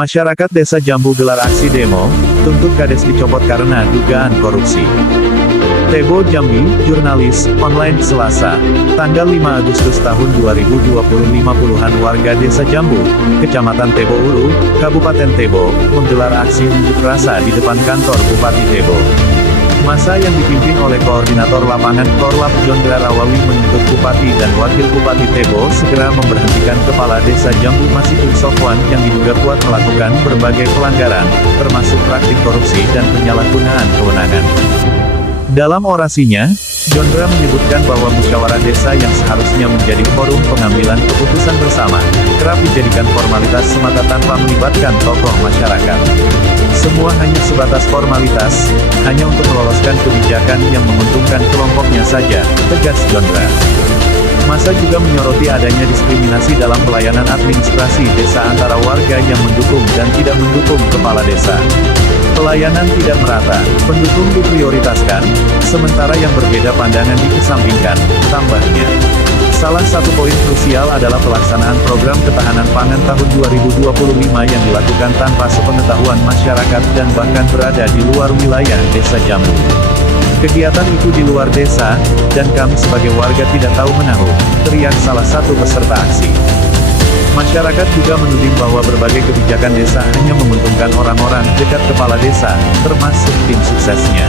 Masyarakat Desa Jambu gelar aksi demo, tuntut Kades dicopot karena dugaan korupsi. Tebo Jambi, jurnalis, online Selasa, tanggal 5 Agustus tahun 2025 puluhan warga Desa Jambu, Kecamatan Tebo Ulu, Kabupaten Tebo, menggelar aksi unjuk rasa di depan kantor Bupati Tebo. Masa yang dipimpin oleh Koordinator Lapangan Korlap Jondra Rawawi menuntut Bupati dan Wakil Bupati Tebo segera memberhentikan Kepala Desa Jambu Masihul Sofwan yang diduga kuat melakukan berbagai pelanggaran, termasuk praktik korupsi dan penyalahgunaan kewenangan. Dalam orasinya, Jondra menyebutkan bahwa musyawarah desa yang seharusnya menjadi forum pengambilan keputusan bersama, kerap dijadikan formalitas semata tanpa melibatkan tokoh masyarakat. Semua hanya sebatas formalitas, hanya untuk meloloskan kebijakan yang menguntungkan kelompoknya saja, tegas Jondra. Masa juga menyoroti adanya diskriminasi dalam pelayanan administrasi desa antara warga yang mendukung dan tidak mendukung kepala desa. Pelayanan tidak merata, pendukung diprioritaskan, sementara yang berbeda pandangan dikesampingkan, tambahnya. Salah satu poin krusial adalah pelaksanaan program ketahanan pangan tahun 2025 yang dilakukan tanpa sepengetahuan masyarakat dan bahkan berada di luar wilayah Desa Jambu. Kegiatan itu di luar desa, dan kami sebagai warga tidak tahu menahu, teriak salah satu peserta aksi. Masyarakat juga menuding bahwa berbagai kebijakan desa hanya menguntungkan orang-orang dekat kepala desa, termasuk tim suksesnya.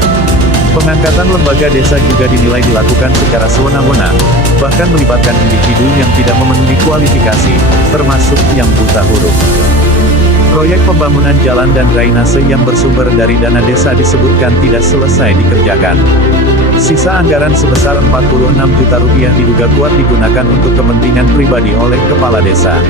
Pengangkatan lembaga desa juga dinilai dilakukan secara sewenang-wenang, bahkan melibatkan individu yang tidak memenuhi kualifikasi, termasuk yang buta huruf. Proyek pembangunan jalan dan drainase yang bersumber dari dana desa disebutkan tidak selesai dikerjakan. Sisa anggaran sebesar 46 juta rupiah diduga kuat digunakan untuk kepentingan pribadi oleh kepala desa.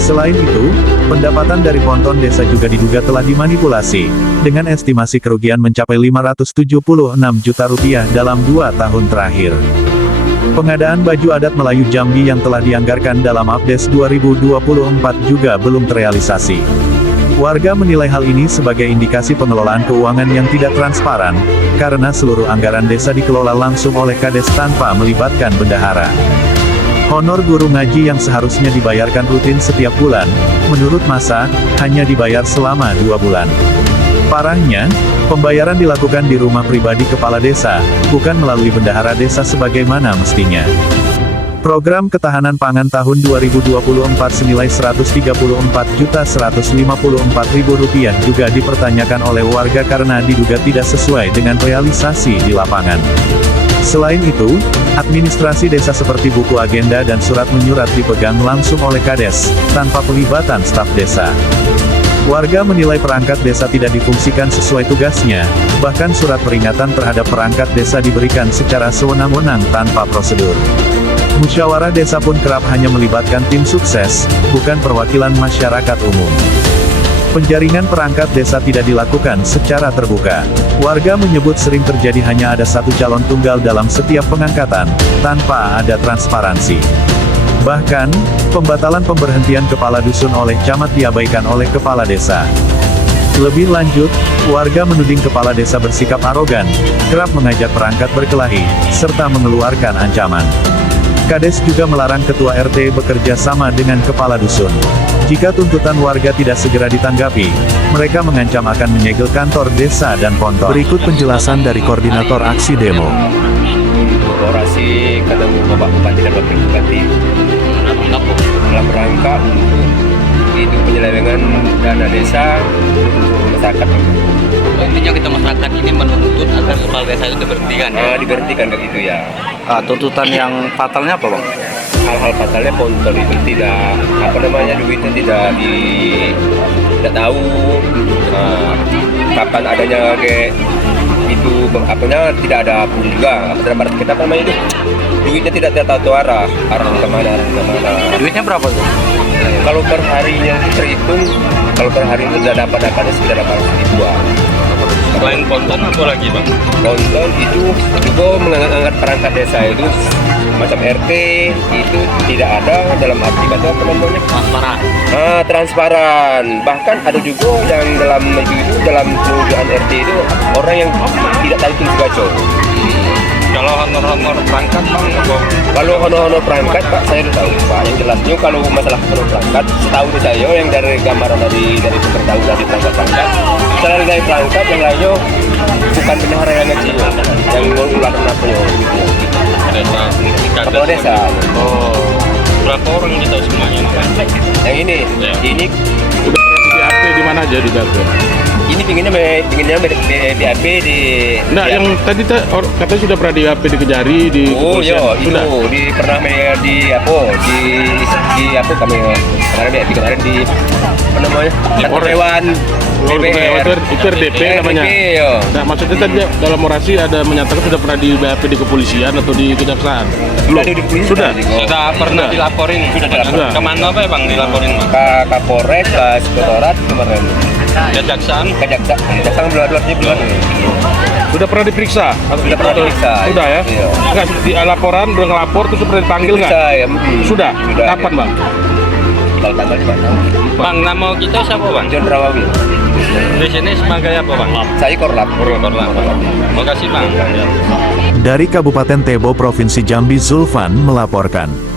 Selain itu, pendapatan dari ponton desa juga diduga telah dimanipulasi, dengan estimasi kerugian mencapai 576 juta rupiah dalam 2 tahun terakhir. Pengadaan baju adat Melayu Jambi yang telah dianggarkan dalam APDES 2024 juga belum terrealisasi. Warga menilai hal ini sebagai indikasi pengelolaan keuangan yang tidak transparan, karena seluruh anggaran desa dikelola langsung oleh Kades tanpa melibatkan bendahara. Honor guru ngaji yang seharusnya dibayarkan rutin setiap bulan, menurut masa, hanya dibayar selama 2 bulan. Parahnya, pembayaran dilakukan di rumah pribadi kepala desa, bukan melalui bendahara desa sebagaimana mestinya. Program ketahanan pangan tahun 2024 senilai Rp134.154.000 juga dipertanyakan oleh warga karena diduga tidak sesuai dengan realisasi di lapangan. Selain itu, administrasi desa seperti buku agenda dan surat menyurat dipegang langsung oleh Kades, tanpa pelibatan staf desa. Warga menilai perangkat desa tidak difungsikan sesuai tugasnya, bahkan surat peringatan terhadap perangkat desa diberikan secara sewenang-wenang tanpa prosedur. Musyawarah desa pun kerap hanya melibatkan tim sukses, bukan perwakilan masyarakat umum. Penjaringan perangkat desa tidak dilakukan secara terbuka. Warga menyebut sering terjadi hanya ada satu calon tunggal dalam setiap pengangkatan, tanpa ada transparansi. Bahkan, pembatalan pemberhentian kepala dusun oleh camat diabaikan oleh kepala desa. Lebih lanjut, warga menuding kepala desa bersikap arogan, kerap mengajak perangkat berkelahi, serta mengeluarkan ancaman. Kades juga melarang ketua RT bekerja sama dengan kepala dusun. Jika tuntutan warga tidak segera ditanggapi, mereka mengancam akan menyegel kantor desa dan ponton. Berikut penjelasan dari koordinator aksi demo. Orasi ketemu Bapak Bupati dan Wakil Bupati dalam rangka untuk itu penyelewengan dana desa untuk masyarakat. Intinya kita masyarakat ini menuntut agar kepala desa itu diberhentikan. Diberhentikan begitu ya. Tuntutan yang fatalnya apa, Bang? Hal-hal fatalnya ponton itu tidak duitnya tidak tahu kapan adanya kayak itu tidak ada pun juga kita itu duitnya tidak tahu arah kemana. Duitnya berapa tuh? Kalau per harinya itu terhitung, kalau per hari itu sudah dapat sekitar 800 ribuan. Selain ponton apa lagi, Bang? Ponton itu juga mengangkat perangkat desa itu macam RT itu tidak ada dalam arti kata apa namanya? Transparan. Transparan. Bahkan ada juga yang dalam penunjukan RT itu orang yang tidak tahu tulis baca. Kalau honor-honor berangkat bang, Kalau honor-honor perangkat Pak, saya udah tahu Pak. Yang jelasnya kalau masalah honor perangkat, setahu saya yang dari gambaran dari pemberitahu dari perangkat, selain dari perangkat yang lainnya bukan bendahara yang kecil, yang mengeluarkan napanya. Kepala desa. Oh, berapa orang kita semuanya? Yang ini, Ya. ini Udah di BAP di mana aja di BAP? pinginnya BAP di. Enggak, yang tadi katanya sudah pernah di BAP di Kejari di Oh kepolisian. iya, itu Sudah. di pernah di apa kami kemarin di apa namanya kantor Polres. dewan DPR. Itu RDP namanya. Iya. Nah, maksudnya tadi dalam orasi ada menyatakan sudah pernah di BAP di kepolisian atau di kejaksaan? Belum. Sudah di polisi, Sudah. Sudah pernah dilaporin. Sudah dilaporin. Sudah. Kemana apa ya bang dilaporin bang? Ke Kapolres, ke Inspektorat kemarin. Kejaksaan. Kejaksaan belum. Sudah pernah diperiksa? Sudah pernah diperiksa. Sudah ya? Iya. Enggak, di laporan udah ngelapor terus pernah dipanggil nggak? Bisa ya. Sudah. Kapan, Bang? Kalau tanggal juga tahu. Bang, nama kita siapa bang? John Rawawi. Di sini sebagai apa bang? Saya Korlap. Makasih bang. Dari Kabupaten Tebo, Provinsi Jambi, Zulfan melaporkan.